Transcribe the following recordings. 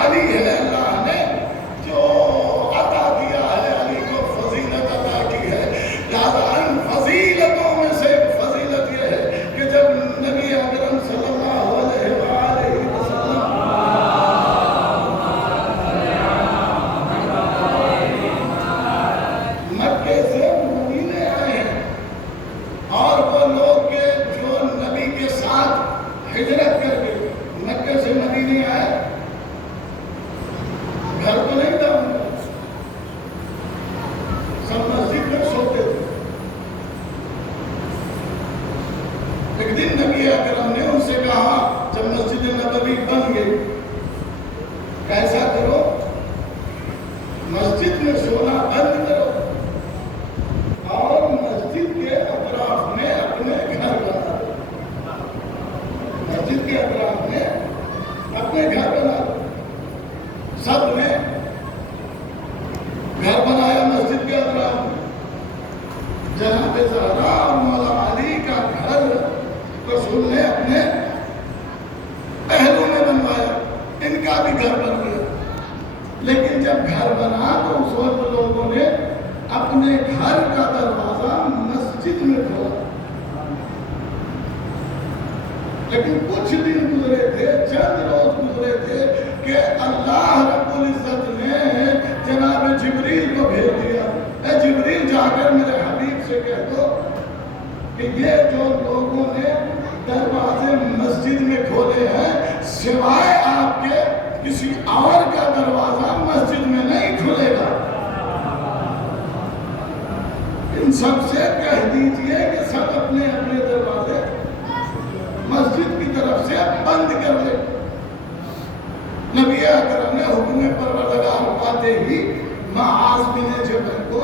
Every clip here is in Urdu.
علی ہے، اللہ نے جو عطا کیا ہے، علی کو فضیلت عطا کی ہے. لہذا ان فضیلتوں میں سے فضیلت یہ ہے کہ جب نبی اکرم صلی اللہ علیہ وآلہ وسلم مکے سے مدینے آئے ہیں، اور وہ لوگ کے جو نبی کے ساتھ ہجرت کر کے مکے سے مدینے آئے، گھر تو نہیں تھا ان کا، سب مسجد میں سوتے تھے. ایک دن نبی اکرم نے ان سے کہا جب مسجد نبوی بن گئی، ایسا کرو مسجد میں سونا بند کرو اور مسجد کے اطراف میں اپنے گھر بنا دو. مسجد کے اطراف میں اپنے گھر بنا دو. سب نے گھر بنایا مسجد کے اطراف میں. جناب زہرا اور مولا علی کا گھر رسول نے اپنے پہلو میں بنوایا، ان کا بھی گھر بن گیا. لیکن جب گھر بنا تو اس وقت لوگوں نے اپنے گھر کا دروازہ مسجد میں کھولا. لیکن کچھ دن گزرے تھے، چند روز گزرے تھے کہ اللہ رب العزت نے جناب جبریل کو بھیج دیا. اے جبریل، جا کر میرے حبیب سے کہہ دو کہ یہ جو لوگوں نے دروازے مسجد میں کھولے ہیں، سوائے آپ کے کسی اور کا دروازہ مسجد میں نہیں کھلے گا. ان سب سے کہہ دیجئے کہ سب اپنے اپنے دروازے مسجد کی طرف سے بند کر دے. نبی اکرم نے حکم پروردگار پاتے ہی معاذ بن جبل کو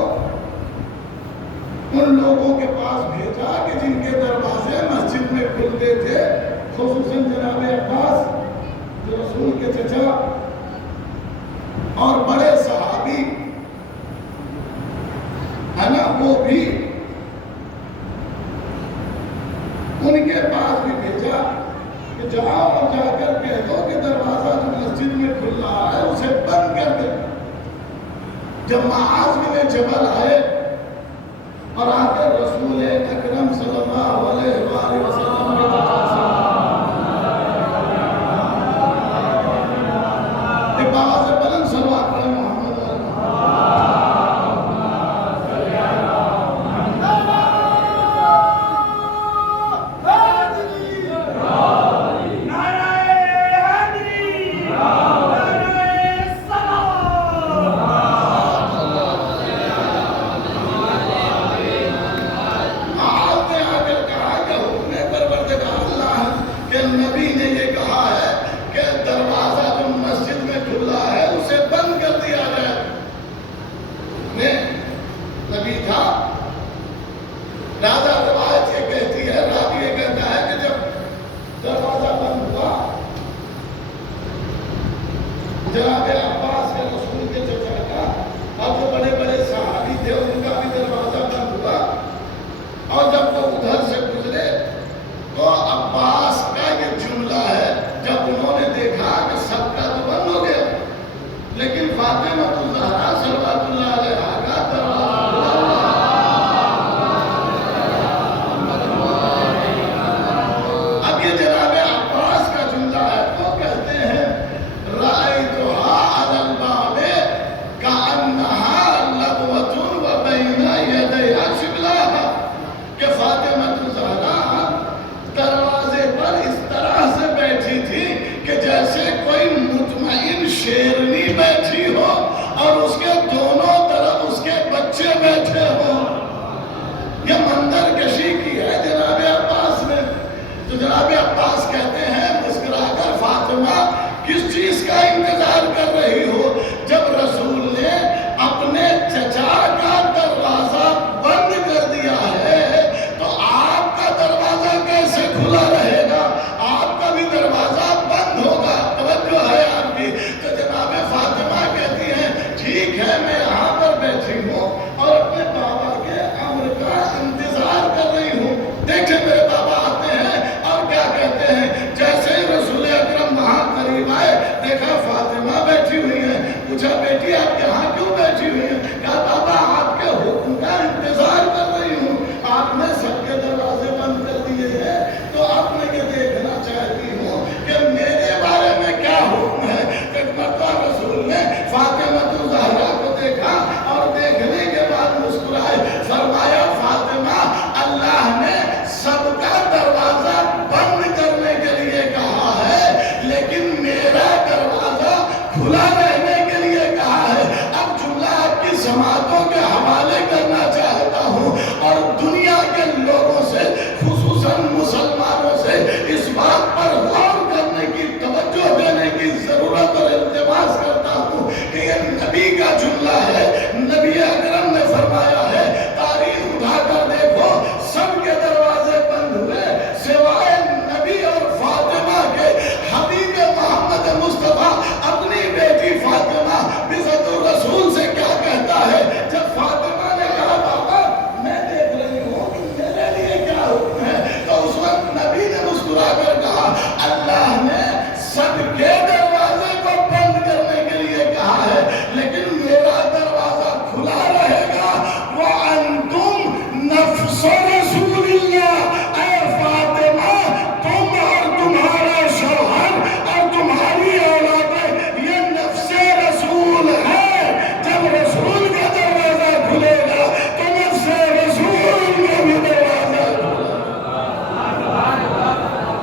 ان لوگوں کے پاس بھیجا کہ جن کے دروازے مسجد میں کھلتے تھے، خصوصاً جناب عباس جو رسول کے چچا اور بڑے صحابی ہے نا، وہ بھی ان کے پاس بھی بھیجا کہ جاؤ اور جا کر کہہ دو کہ دروازہ جو مسجد میں کھل رہا ہے اسے بند کر دے. جب معاذ بن جبل آئے اور آ کر رسول اکرم صلی اللہ علیہ وآلہ وسلم کے پاس ایک آواز بلند صلوات پڑھیں محمد جناب عباس کے رسول کے چچا کا اور جو بڑے بڑے صحابی تھے ان کا بھی دروازہ بند ہوا. اور جب وہ ادھر سے گزرے تو عباس کا یہ جملہ ہے، جب انہوں نے دیکھا کہ سب کا تو بند ہو گیا لیکن فاطمہ الزہرا صلوات اللہ علیہا کا دروازہ کھلا ہوا. اب یہ جناب عباس کا جملہ ہے، وہ کہتے ہیں رأيتها على الباب كأنها لغوة وبين يديها شبلها، کہ فاطمہ الزہرا دروازے پر اس طرح سے بیٹھی تھی کہ جیسے کوئی مطمئن شیرنی بیٹھی ہو اور اس کے دونوں طرف اس کے بچے بیٹھے ہوں. یہ منظر کشی کی ہے جناب عباس نے. تو جناب عباس